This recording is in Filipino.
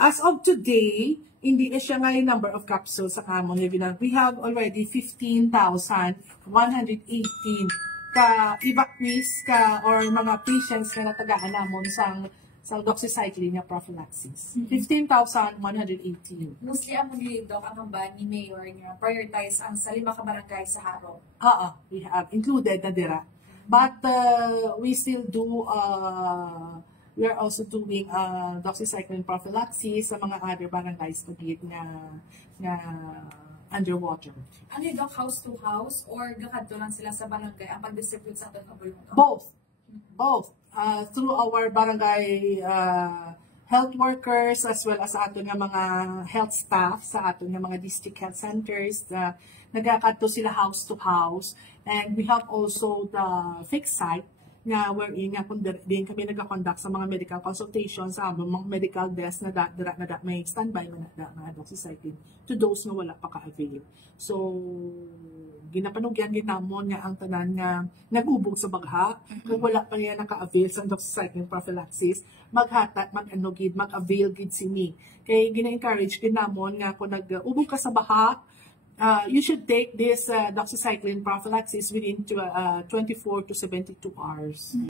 As of today, hindi siya nga yung number of capsules sa amon. We have already 15,118 ka evacuees ka or mga patients na natagaan namon sa doxycycline na prophylaxis. 15,118. Mostly ang mga doc, ang ba ni Mayor niya, prioritize ang sa 5 ka barangay sa Haro. We have included na dira. But we still do, we are also doing doxycycline prophylaxis sa mga other barangays na underwater. Ano yung doc, house to house or gakadto lang sila sa barangay ang pag-distribute sa aton kabulong? Both. Through our barangay health workers as well as sa aton nga mga health staff sa aton nga mga district health centers, nagakadto sila house to house, and we have also the fixed site nga wherein nga kung din kami nagka-conduct sa mga medical consultations sa mga medical desk na may standby mga doxycycline to those nga wala pa ka-avail. So ginapanugyan ginamon nga ang tanan nga nagubog sa bagha kung wala pa niya naka-avail sa doxycycline prophylaxis, mag-avail gid sini. Kay gina-encourage ginamon nga kung nag-ubog ka sa baha, you should take this doxycycline prophylaxis within 24 to 72 hours.